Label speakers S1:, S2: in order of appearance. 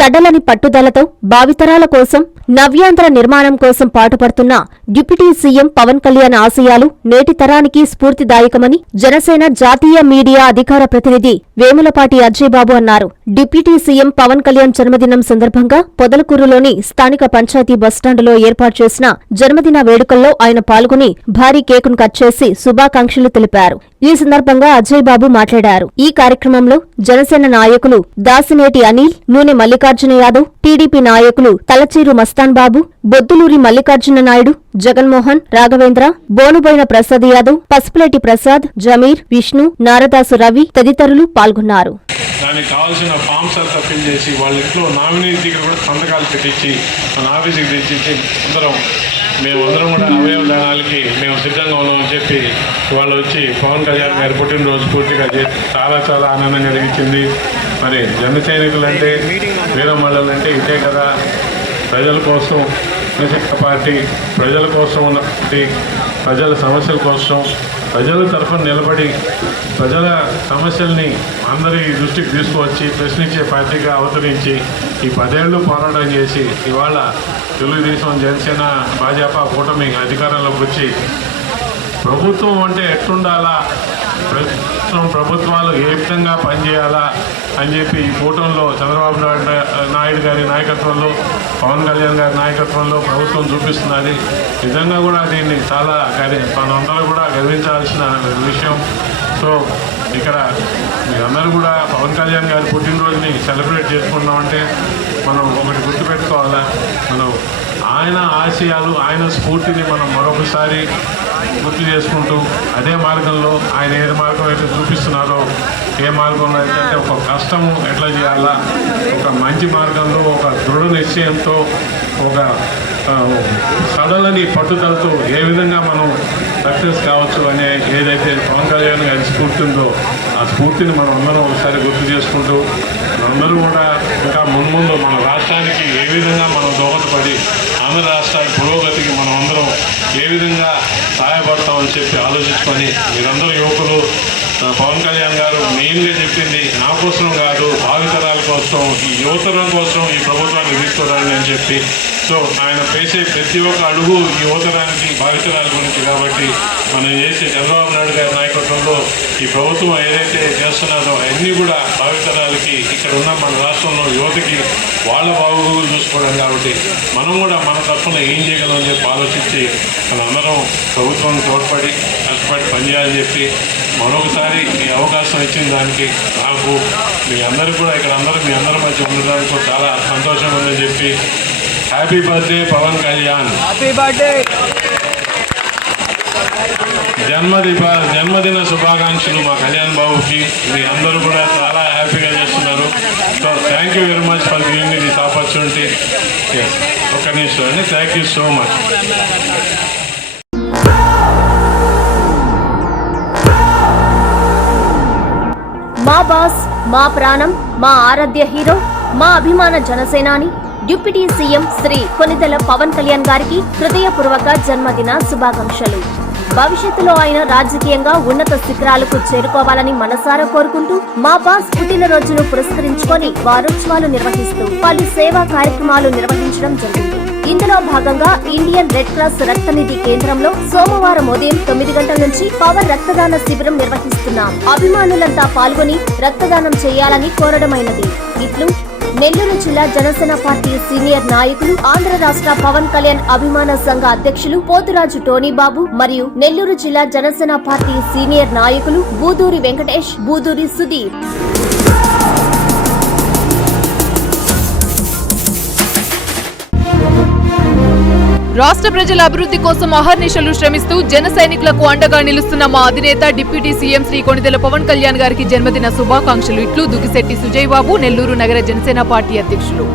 S1: సడలని పట్టుదలతో భావితరాల కోసం నవ్యాంధ్ర నిర్మాణం కోసం పాటుపడుతున్న డిప్యూటీ సీఎం పవన్ కళ్యాణ్ ఆశయాలు నేటి తరానికి స్ఫూర్తిదాయకమని జనసేన జాతీయ మీడియా అధికార ప్రతినిధి వేములపాటి అజయ్ బాబు అన్నారు. డిప్యూటీ సీఎం పవన్ కళ్యాణ్ జన్మదినం సందర్భంగా పొదలకూరులోని స్థానిక పంచాయతీ బస్టాండులో ఏర్పాటు చేసిన జన్మదిన వేడుకల్లో ఆయన పాల్గొని భారీ కేకును కట్ చేసి శుభాకాంక్షలు తెలిపారు. ఈ సందర్భంగా అజయ్ బాబు మాట్లాడారు. ఈ కార్యక్రమంలో జనసేన నాయకులు దాసినేటి అనిల్ నూనె మల్లికార్జున యాదవ్ టీడీపీ నాయకులు తలచీరు మస్తాన్ బాబు బొద్దులూరి మల్లికార్జున నాయుడు జగన్మోహన్ రాఘవేంద్ర బోనుబోయిన ప్రసాద్ యాదవ్ పసుపులేటి ప్రసాద్ జమీర్ విష్ణు నారదాసు రవి తదితరులు పాల్గొన్నారు.
S2: దానికి కావాల్సిన ఫామ్స్ అంతా ఫిల్ చేసి వాళ్ళ ఇంట్లో నామినీ దగ్గర కూడా సంతకాలు పెట్టించి మన ఆఫీస్కి తెచ్చి అందరం మేము అందరం కూడా అవయవ దానాలకి మేము సిద్ధంగా ఉన్నామని చెప్పి వాళ్ళు వచ్చి పవన్ కళ్యాణ్ గారి పుట్టినరోజు పూర్తిగా చేసి చాలా చాలా ఆనందం కలిగించింది. మరి జన సైనికులు అంటే వీరమల్లలు అంటే ఇదే కదా. ప్రజల కోసం పార్టీ ప్రజల కోసం ఉన్న పార్టీ ప్రజల సమస్యల కోసం ప్రజల తరఫున నిలబడి ప్రజల సమస్యల్ని అందరి దృష్టికి తీసుకువచ్చి ప్రశ్నించే పార్టీగా అవతరించి ఈ పదేళ్ళు పోరాటం చేసి ఇవాళ తెలుగుదేశం జనసేన భాజపా కూటమి అధికారంలోకి వచ్చి ప్రభుత్వం అంటే ఎట్టుండాలా ప్రస్తుతం ప్రభుత్వాలు ఏ విధంగా పనిచేయాలా అని చెప్పి ఈ కూటమిలో చంద్రబాబు నాయుడు నాయుడు గారి నాయకత్వంలో పవన్ కళ్యాణ్ గారి నాయకత్వంలో ప్రభుత్వం చూపిస్తున్నది. నిజంగా కూడా దీన్ని చాలా గరి మనందరూ కూడా గర్వించాల్సిన విషయం. సో ఇక్కడ మీరందరూ కూడా పవన్ కళ్యాణ్ గారి పుట్టినరోజుని సెలబ్రేట్ చేసుకున్నామంటే మనం ఒకటి గుర్తుపెట్టుకోవాలా? మనం ఆయన ఆశయాలు ఆయన స్ఫూర్తిని మనం మరొకసారి గుర్తు చేసుకుంటూ అదే మార్గంలో ఆయన ఏ మార్గం అయితే చూపిస్తున్నారో ఏ మార్గంలో అయితే ఒక కష్టము ఎట్లా చేయాలా? ఒక మంచి మార్గంలో నిశ్చయంతో ఒక సడలని పట్టుదలతో ఏ విధంగా మనం సక్సెస్ కావచ్చు అనే ఏదైతే పవన్ కళ్యాణ్ గారి స్ఫూర్తి ఉందో ఆ స్ఫూర్తిని మనం అందరం ఒకసారి గుర్తు చేసుకుంటూ మనందరూ కూడా ఇంకా మున్ముందు మన రాష్ట్రానికి ఏ విధంగా మనం దోహదపడి ఆంధ్ర రాష్ట్ర పురోగతికి మనం అందరం ఏ విధంగా సహాయపడతామని చెప్పి ఆలోచించుకొని మీరందరూ యువకులు పవన్ కళ్యాణ్ గారు మెయిన్గా చెప్పింది నా కోసం కాదు భావితరాల కోసం ఈ యువతరం కోసం ఈ ప్రభుత్వాన్ని తీసుకోవాలని అని చెప్పి సో ఆయన వేసే ప్రతి ఒక్క అడుగు ఈ యువతరానికి భావితరాల గురించి కాబట్టి మనం చేసే చంద్రబాబు నాయుడు గారి నాయకత్వంలో ఈ ప్రభుత్వం ఏదైతే చేస్తున్నారో అవన్నీ కూడా భావితరాలకి ఇక్కడ ఉన్న మన రాష్ట్రంలో యువతకి వాళ్ళ బాగోగులు చూసుకోవడం కాబట్టి మనం కూడా మన తరఫున ఏం చేయగలం అని చెప్పి ఆలోచించి మనందరం ప్రభుత్వం తోడ్పడి కష్టపడి పనిచేయాలని చెప్పి మరొకసారి ఈ అవకాశం ఇచ్చిన దానికి నాకు మీ అందరూ కూడా ఇక్కడ అందరూ మీ అందరి మధ్య ఉండడానికి కూడా చాలా సంతోషంగా ఉందని చెప్పి happy birthday Pawan Kalyan
S3: happy birthday
S2: జన్మది జన్మదిన శుభాకాంక్షలు మా కళ్యాణ్ బాబుకి. మీ అందరూ కూడా చాలా హ్యాపీగా చేస్తున్నారు. So thank you very much for giving this opportunity ఒక నిమిషం అండి. థ్యాంక్ యూ సో మచ్
S1: మా బాస్ మా ప్రాణం మా ఆరాధ్య హీరో మా అభిమాన జనసేనాని డిప్యూటీ సీఎం శ్రీ కొనిదెల పవన్ కళ్యాణ్ గారికి హృదయపూర్వక జన్మదిన శుభాకాంక్షలు. భవిష్యత్తులో ఆయన రాజకీయంగా ఉన్నత శిఖరాలకు చేరుకోవాలని మనసారా కోరుకుంటూ మా బాస్ పుట్టినరోజును పురస్కరించుకొని వారోత్సవాలు నిర్వహిస్తూ పలు సేవా కార్యక్రమాలు నిర్వహించడం జరిగింది. ఇందులో భాగంగా ఇండియన్ రెడ్ క్రాస్ రక్తనిధి కేంద్రంలో సోమవారం ఉదయం తొమ్మిది గంటల నుంచి పవర్ రక్తదాన శిబిరం నిర్వహిస్తున్నాం అభిమానులంతా పాల్గొని రక్తదానం చేయాలని కోరడమైనది. ఇట్లు నెల్లూరు జిల్లా జనసేన పార్టీ సీనియర్ నాయకులు ఆంధ్ర రాష్ట్ర పవన్ కళ్యాణ్ అభిమాన సంఘ అధ్యక్షులు పోతురాజు టోనీ బాబు మరియు నెల్లూరు జిల్లా జనసేన పార్టీ సీనియర్ నాయకులు బూదూరి వెంకటేష్ బూదూరి సుధీర్. రాష్ట్ర ప్రజల అభివృద్ధి కోసం అహర్నిశలు శ్రమిస్తూ జన సైనికులకు అండగా నిలుస్తున్న మా అధినేత డిప్యూటీ సీఎం శ్రీ కొణిదెల పవన్ కళ్యాణ్ గారికి జన్మదిన శుభాకాంక్షలు. ఇట్లు దుగిశెట్టి సుజయ్ బాబు నెల్లూరు నగర జనసేన పార్టీ అధ్యక్షులు.